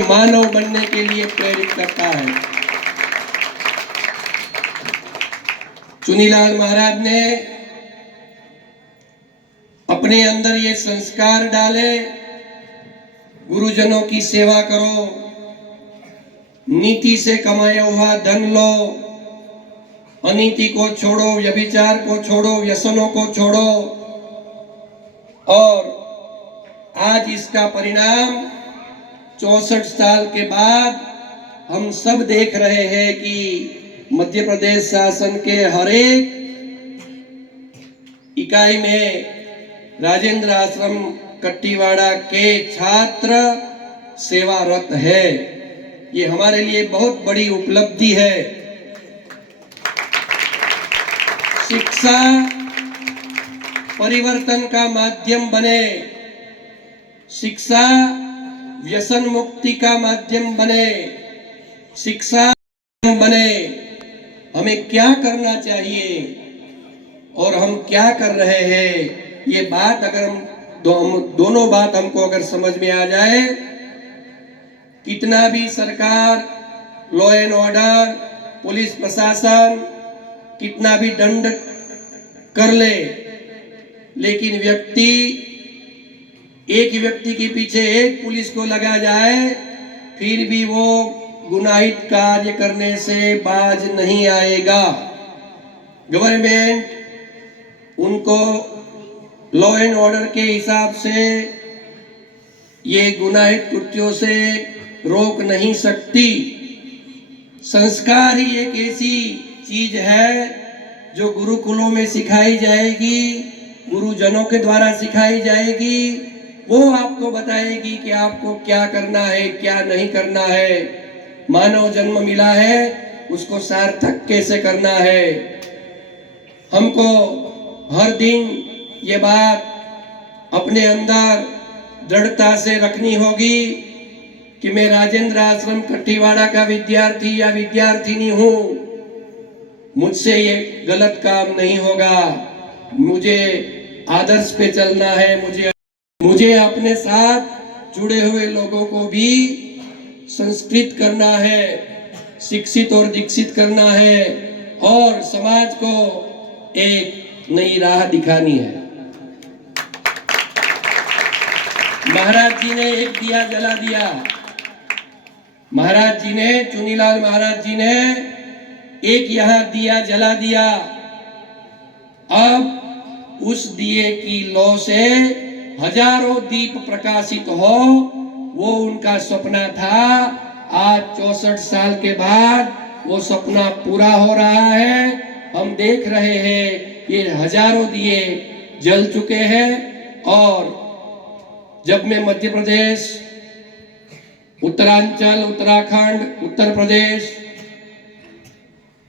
मानव बनने के लिए प्रेरित करता है। चुनीलाल महाराज ने अपने अंदर ये संस्कार डाले, गुरुजनों की सेवा करो, नीति से कमाया हुआ धन लो, अनीति को छोड़ो, व्यभिचार को छोड़ो, व्यसनों को छोड़ो। और आज इसका परिणाम 64 साल के बाद हम सब देख रहे हैं कि मध्य प्रदेश शासन के हर एक इकाई में राजेंद्र आश्रम कट्टीवाड़ा के छात्र सेवारत है। ये हमारे लिए बहुत बड़ी उपलब्धि है। शिक्षा परिवर्तन का माध्यम बने, शिक्षा व्यसन मुक्ति का माध्यम बने, शिक्षा बने। हमें क्या करना चाहिए और हम क्या कर रहे हैं, ये बात अगर हम दोनों बात हमको अगर समझ में आ जाए, कितना भी सरकार, लॉ एंड ऑर्डर, पुलिस प्रशासन कितना भी दंड कर ले, लेकिन एक व्यक्ति के पीछे एक पुलिस को लगा जाए, फिर भी वो गुनाहित कार्य करने से बाज नहीं आएगा। गवर्नमेंट उनको लॉ एंड ऑर्डर के हिसाब से ये गुनाहित कृत्यों से रोक नहीं सकती। संस्कार ही एक ऐसी चीज है जो गुरुकुलों में सिखाई जाएगी, गुरुजनों के द्वारा सिखाई जाएगी। वो आपको बताएगी कि आपको क्या करना है, क्या नहीं करना है। मानव जन्म मिला है, उसको सार्थक कैसे करना है। हमको हर दिन ये बात अपने अंदर दृढ़ता से रखनी होगी कि मैं राजेंद्र आश्रम कट्टीवाड़ा का विद्यार्थी या विद्यार्थिनी हूँ, मुझसे ये गलत काम नहीं होगा। मुझे आदर्श पे चलना है, मुझे अपने साथ जुड़े हुए लोगों को भी संस्कृत करना है, शिक्षित और दीक्षित करना है और समाज को एक नई राह दिखानी है। महाराज जी ने एक दिया जला दिया। महाराज जी ने, चुनीलाल महाराज जी ने एक यहां दिया जला दिया। अब उस दिए की लौ से हजारों दीप प्रकाशित हो, वो उनका सपना था। आज 64 साल के बाद वो सपना पूरा हो रहा है। हम देख रहे हैं ये हजारों दिए जल चुके हैं। और जब मैं मध्य प्रदेश, उत्तरांचल, उत्तराखंड, उत्तर प्रदेश,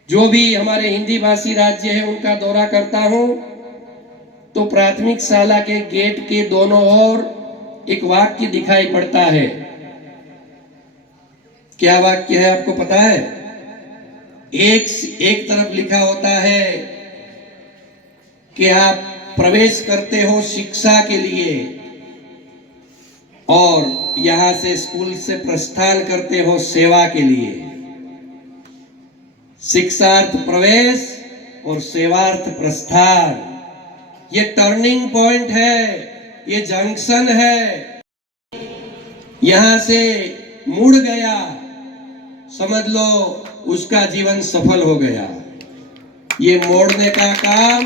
जो भी हमारे हिंदी भाषी राज्य है उनका दौरा करता हूं, तो प्राथमिक शाला के गेट के दोनों ओर एक वाक्य दिखाई पड़ता है। क्या वाक्य है आपको पता है? एक तरफ लिखा होता है कि आप प्रवेश करते हो शिक्षा के लिए और यहां से स्कूल से प्रस्थान करते हो सेवा के लिए। शिक्षार्थ प्रवेश और सेवार्थ प्रस्थान, ये टर्निंग पॉइंट है, ये जंक्शन है। यहां से मुड़ गया, समझ लो उसका जीवन सफल हो गया। ये मोड़ने का काम,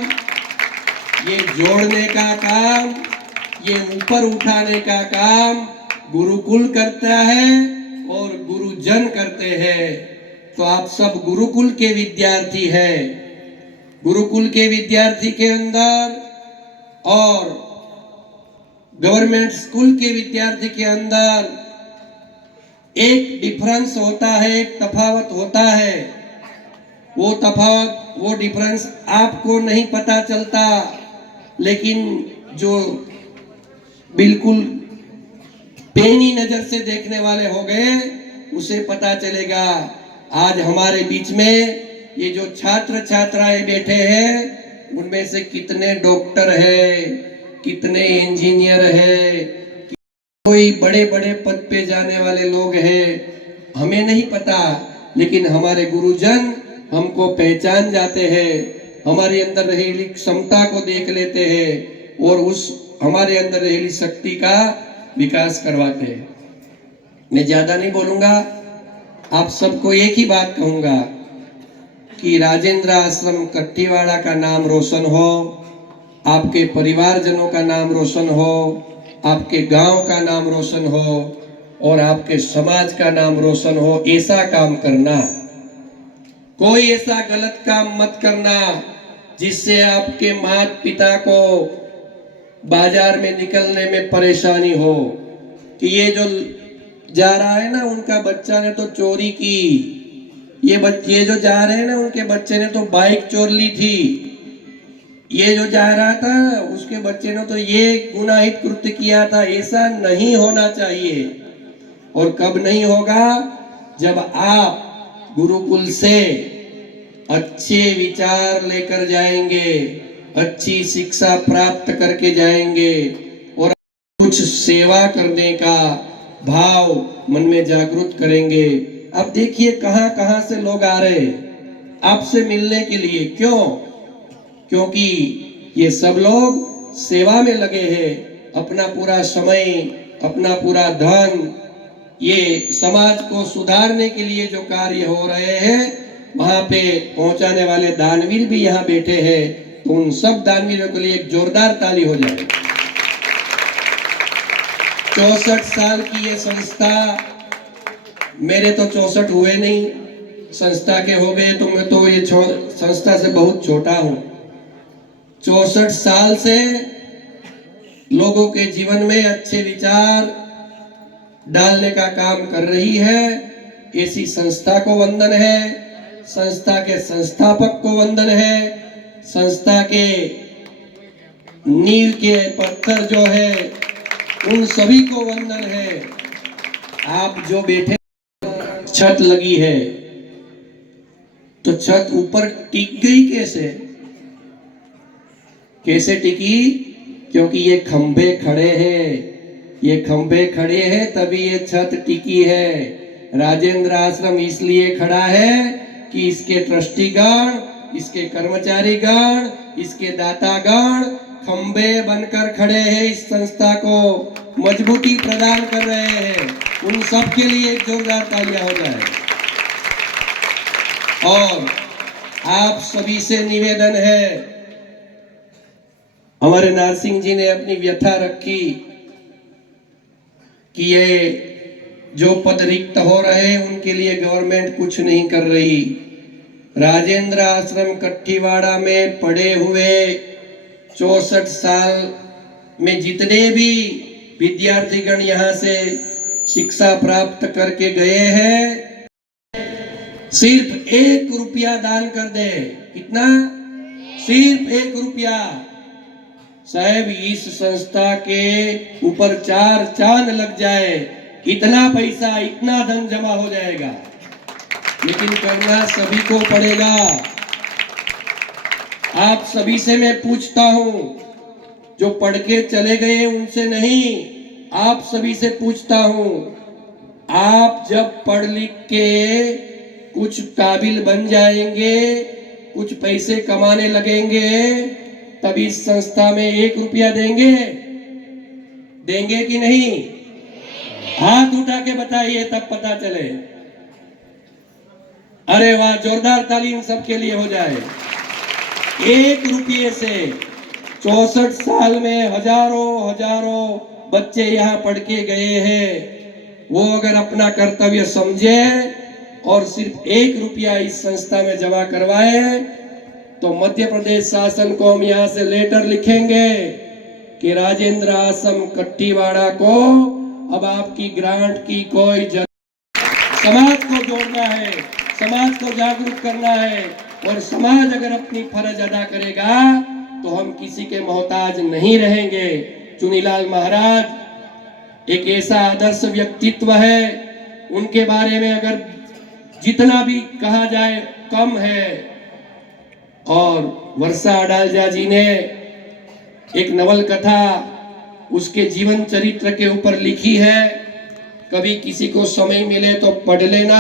ये जोड़ने का काम, ये ऊपर उठाने का काम गुरुकुल करता है और गुरुजन करते हैं। तो आप सब गुरुकुल के विद्यार्थी हैं। गुरुकुल के विद्यार्थी के अंदर और गवर्नमेंट स्कूल के विद्यार्थी के अंदर एक डिफरेंस होता है, एक तफावत होता है। वो तफावत, वो डिफरेंस आपको नहीं पता चलता, लेकिन जो बिल्कुल पेनी नजर से देखने वाले हो गए उसे पता चलेगा। आज हमारे बीच में ये जो छात्र छात्राएं बैठे हैं, उनमें से कितने डॉक्टर हैं, कितने इंजीनियर हैं, कोई बड़े बड़े पद पे जाने वाले लोग हैं, हमें नहीं पता, लेकिन हमारे गुरुजन हमको पहचान जाते हैं, हमारे अंदर रहेली क्षमता को देख लेते हैं और उस हमारे अंदर रहेली शक्ति का विकास करवाते हैं। मैं ज्यादा नहीं बोलूंगा, आप सबको एक ही बात कहूंगा कि राजेंद्र आश्रम कट्टीवाड़ा का नाम रोशन हो, आपके परिवारजनों का नाम रोशन हो, आपके गांव का नाम रोशन हो और आपके समाज का नाम रोशन हो, ऐसा काम करना। कोई ऐसा गलत काम मत करना जिससे आपके माता पिता को बाजार में निकलने में परेशानी हो कि ये जो जा रहा है ना उनका बच्चा ने तो चोरी की, ये जो जा रहे हैं ना उनके बच्चे ने तो बाइक चोर ली थी, ये जो जा रहा था उसके बच्चे ने तो ये गुनाहित कृत्य किया था। ऐसा नहीं होना चाहिए। और कब नहीं होगा? जब आप गुरुकुल से अच्छे विचार लेकर जाएंगे, अच्छी शिक्षा प्राप्त करके जाएंगे और कुछ सेवा करने का भाव मन में जागृत करेंगे। अब देखिए कहां कहां से लोग आ रहे हैं आपसे मिलने के लिए। क्यों? क्योंकि ये सब लोग सेवा में लगे हैं, अपना पूरा समय, अपना पूरा धन, ये समाज को सुधारने के लिए जो कार्य हो रहे हैं वहां पे पहुंचाने वाले दानवीर भी यहाँ बैठे हैं। तो उन सब दानवीरों के लिए एक जोरदार ताली हो जाए। 64 साल की ये संस्था, मेरे तो 64 हुए नहीं, संस्था के हो गए, तो मैं तो ये संस्था से बहुत छोटा हूं। 64 साल से लोगों के जीवन में अच्छे विचार डालने का काम कर रही है। ऐसी संस्था को वंदन है, संस्था के संस्थापक को वंदन है, संस्था के नींव के पत्थर जो है उन सभी को वंदन है। आप जो बैठे, छत लगी है तो छत ऊपर टिक गई कैसे? कैसे टिकी? क्योंकि ये खंभे खड़े हैं, ये खंभे खड़े हैं तभी ये छत टिकी है। राजेंद्र आश्रम इसलिए खड़ा है कि इसके ट्रस्टीगण, इसके कर्मचारीगण, इसके दातागण खंभे बनकर खड़े हैं, इस संस्था को मजबूती प्रदान कर रहे हैं। उन सब के लिए एक जोरदार तालियां हो जाए। और आप सभी से निवेदन है, हमारे नारसिंह जी ने अपनी व्यथा रखी कि ये जो पद रिक्त हो रहे हैं उनके लिए गवर्नमेंट कुछ नहीं कर रही। राजेंद्र आश्रम कट्टीवाड़ा में पढ़े हुए 64 साल में जितने भी विद्यार्थीगण यहाँ से शिक्षा प्राप्त करके गए हैं, सिर्फ 1 रुपया दान कर दे। कितना? सिर्फ 1 रुपया। साहब इस संस्था के ऊपर 4 चांद लग जाए, इतना पैसा, इतना धन जमा हो जाएगा। लेकिन करना सभी को पड़ेगा। आप सभी से मैं पूछता हूं, जो पढ़ के चले गए उनसे नहीं, आप सभी से पूछता हूं, आप जब पढ़ लिख के कुछ काबिल बन जाएंगे, कुछ पैसे कमाने लगेंगे, तब इस संस्था में 1 रुपया देंगे? देंगे कि नहीं? हाथ उठा के बताइए, तब पता चले। अरे वाह, जोरदार ताली इन सबके लिए हो जाए। 1 रुपये से 64 साल में हजारों बच्चे यहाँ पढ़ के गए हैं। वो अगर अपना कर्तव्य समझे और सिर्फ 1 रुपया इस संस्था में जमा करवाए, तो मध्य प्रदेश शासन को हम यहाँ से लेटर लिखेंगे कि राजेंद्र आश्रम कट्टीवाड़ा को अब आपकी ग्रांट की कोई समाज को जोड़ना है, समाज को जागरूक करना है। और समाज अगर अपनी फर्ज अदा करेगा तो हम किसी के मोहताज नहीं रहेंगे। चुनीलाल महाराज एक ऐसा आदर्श व्यक्तित्व है, उनके बारे में अगर जितना भी कहा जाए कम है। और वर्षा अडालजा जी ने एक नवल कथा उसके जीवन चरित्र के ऊपर लिखी है। कभी किसी को समय मिले तो पढ़ लेना,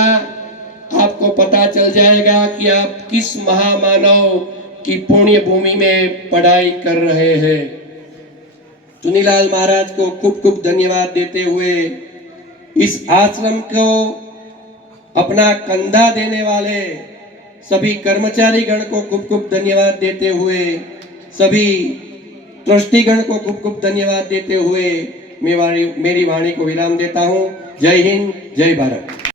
आपको पता चल जाएगा कि आप किस महामानव की पुण्य भूमि में पढ़ाई कर रहे हैं। चुनीलाल महाराज को खूब खूब धन्यवाद देते हुए, इस आश्रम को अपना कंधा देने वाले सभी कर्मचारी गण को खूब खूब धन्यवाद देते हुए, सभी ट्रस्टी गण को खूब खूब धन्यवाद देते हुए मैं मेरी वाणी को विराम देता हूं। जय हिंद, जय भारत।